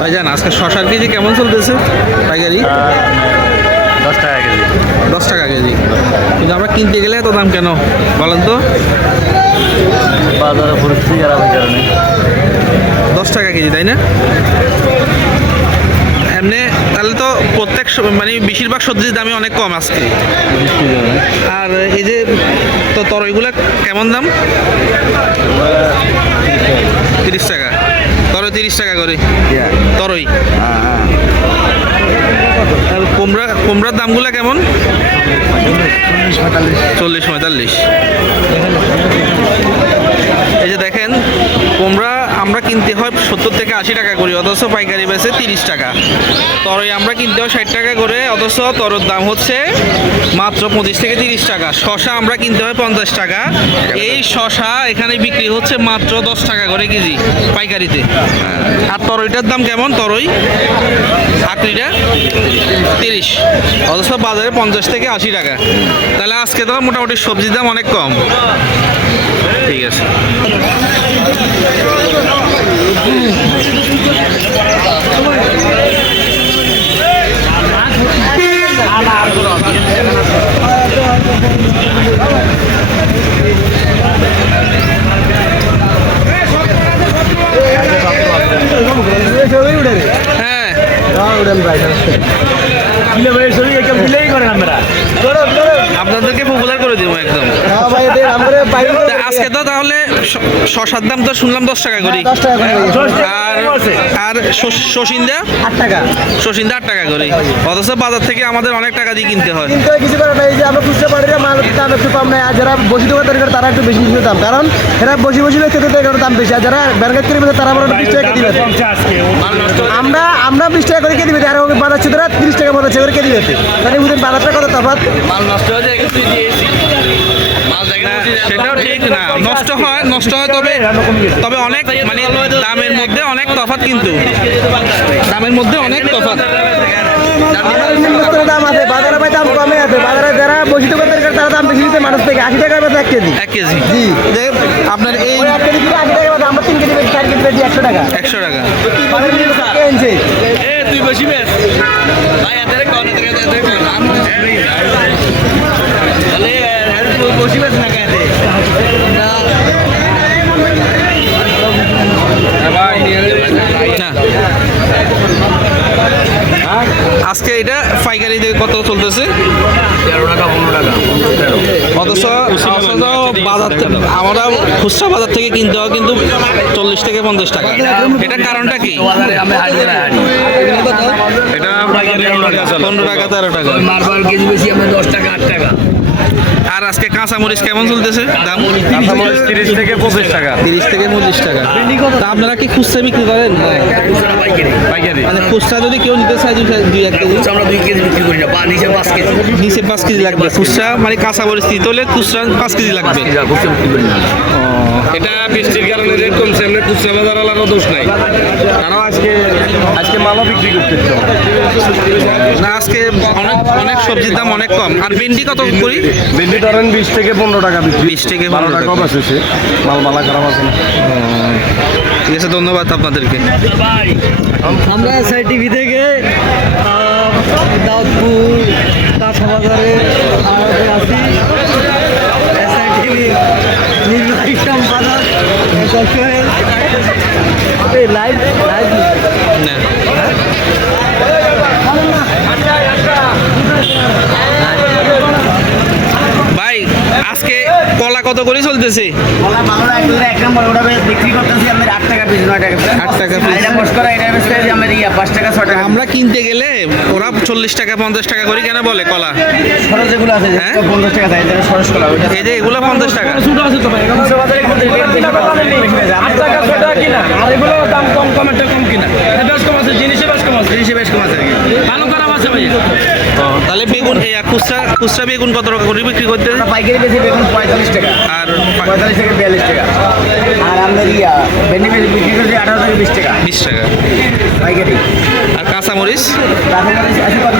ভাইজান আজকে শশার কেজি কেমন চলতেছে পাইকারি দশ টাকা কেজি দশ টাকা কেজি কিন্তু গেলে এত দাম কেন? বলেন তো। বাজারে পরিস্থিতি খারাপ কারণে দশ টাকা কেজি তাই না? এমনি তাহলে তো প্রত্যেক মানে বেশিরভাগ সবজির দামই অনেক কম আজকে। আর এই যে তো তরইগুলো কেমন দাম? তিরিশ টাকা। তরই তিরিশ টাকা করে। তরই। আর কুমড়া কুমড়ার দামগুলো কেমন? চল্লিশ পঁয়তাল্লিশ এই যে দেখেন কুমড়া আমরা কিনতে হয় সত্তর থেকে আশি টাকা করি অথচ পাইকারি বেচে তিরিশ টাকা। তরই আমরা কিনতে হয় ষাট টাকা করে অথচ তরর দাম হচ্ছে মাত্র পঁচিশ থেকে তিরিশ টাকা। শশা আমরা কিনতে হয় পঞ্চাশ টাকা। এই শশা এখানে বিক্রি হচ্ছে মাত্র দশ টাকা করে কেজি পাইকারিতে। আর তরইটার দাম কেমন? তরই আকরিটা তিরিশ অথচ বাজারে পঞ্চাশ থেকে আশি টাকা। তাহলে আজকে তো মোটামুটি সবজির দাম অনেক কম। ঠিক আছে। হ্যাঁ। আপনাদেরকে পপুলার করে দিব একদম তো তাহলে শশার দাম তো শুনলাম দশ টাকা করি। আর আর শসিন্দা আট টাকা। শসিন্দা আট টাকা করে। অথচ বাজার থেকে আমাদের অনেক টাকা দিয়ে কিনতে হয়। কিন্তু কিছু করে নাই যে আমরা মাল দাম একটু কম নেয় আর যারা বসি দোকান করে তারা একটু বেশি দাম। কারণ এরা বসে বসে কারণে দাম বেশি আর যারা করে তারা আমরা বিশ টাকা দিবে আমরা আমরা বিশ টাকা করে কে দিবে? আর ওকে বাজাচ্ছে তারা তিরিশ টাকা বাজাচ্ছে করে কে দিবে? তাহলে বাজারটা কত তফাৎ? না, সেটাও ঠিক। না নষ্ট হয় নষ্ট হয় তবে তবে অনেক মানে দামের মধ্যে অনেক তফাৎ কিন্তু। দামের মধ্যে অনেক তফাৎ। দাম আছে বাজারে ভাই দাম কমে আছে। বাজারে যারা তারা দাম বেশি দিচ্ছে মানুষ থেকে আশি এক কেজি। এক কেজি। জি। আপনার এই এক কেজি আশি আমরা তিন কেজি চার কেজি একশো টাকা। একশো টাকা? আজকে এটা পাইকারি দিয়ে কত চলতেছে? অথচ অথচ বাজার আমরা খুচরা বাজার থেকে কিনতে হয় কিন্তু চল্লিশ থেকে পঞ্চাশ টাকা। এটা কারণটা কি? এটা পনেরো টাকা তেরো টাকা। মার্বেল কেজি বেশি আমরা দশ টাকা আট টাকা। আর আজকে কাঁচামরিচ কেমন চলতেছে? দাম? কাঁচামরিচ তিরিশ থেকে পঁচিশ টাকা। তিরিশ থেকে পঁচিশ টাকা। তা আপনারা কি খুচরা বিক্রি করেন? খুচরা পাইকারি। মানে খুচরা যদি কেউ নিতে চায় দুই এক কেজি? আমরা দুই কেজি বিক্রি করি না বা নিচে পাঁচ কেজি। নিচে পাঁচ কেজি লাগবে। খুচরা মানে কাঁচা মরিচ নিতে হলে খুচরা পাঁচ কেজি লাগবে। খুচরা বিক্রি করি না। এটা বৃষ্টির কারণে রেট কমছে এমনি খুচরা বাজার আলাদা দোষ নাই। তারাও আজকে আজকে মালও বিক্রি করতেছে। না আজকে অনেক অনেক সবজির দাম অনেক কম। আর ভেন্ডি কত করি? ভেন্ডি ধরেন বিশ থেকে পনেরো টাকা বিক্রি। বিশ থেকে বারো পনেরো টাকাও টাকা। বাঁচেছে মাল মালা খারাপ আছে না। ঠিক আছে ধন্যবাদ আপনাদেরকে। আমরা এসআই টিভি থেকে দাউদপুর কাঁচা বাজারে আড়তে আছি এসআই টিভি নির্বাহী সম্পাদক দর্শকের লাইভ লাইভ না। ভাই আজকে কলা কত করে চলতেছে বলা ভালো লাগল এক নম্বর ওটা বিক্রি করতেছি আমরা আট টাকা পিস নয় টাকা আট টাকা piece। এটা বস করা এটা বেচতে আমরা ইয়া পাঁচ টাকা ছয় টাকা। আমরা কিনতে গেলে ওরা চল্লিশ টাকা পঞ্চাশ টাকা করে কেন বলে কলা? খরচ যেগুলো আছে হ্যাঁ? করা এই যে এগুলো পঞ্চাশ টাকা। আর এগুলো দাম কম কম একটা কম কিনা? বেশ কম আছে জিনিসে বেশ কম আছে জিনিসে বেশ কম আছে ভালো খারাপ আছে ভাই ও, তাহলে বেগুন এই খুচরা খুচরা বেগুন কত টাকা করে বিক্রি করতে পাইকারি বেশি বেগুন পঁয়তাল্লিশ টাকা। আর পঁয়তাল্লিশ থেকে বিয়াল্লিশ টাকা। আর আমাদের ইয়া ভেন্ডি বেশি বিক্রি করছি আঠারো থেকে বিশ টাকা। বিশ টাকা। পাইকারি। আর কাঁচামরিচ? কাঁচামরিচ আছে কত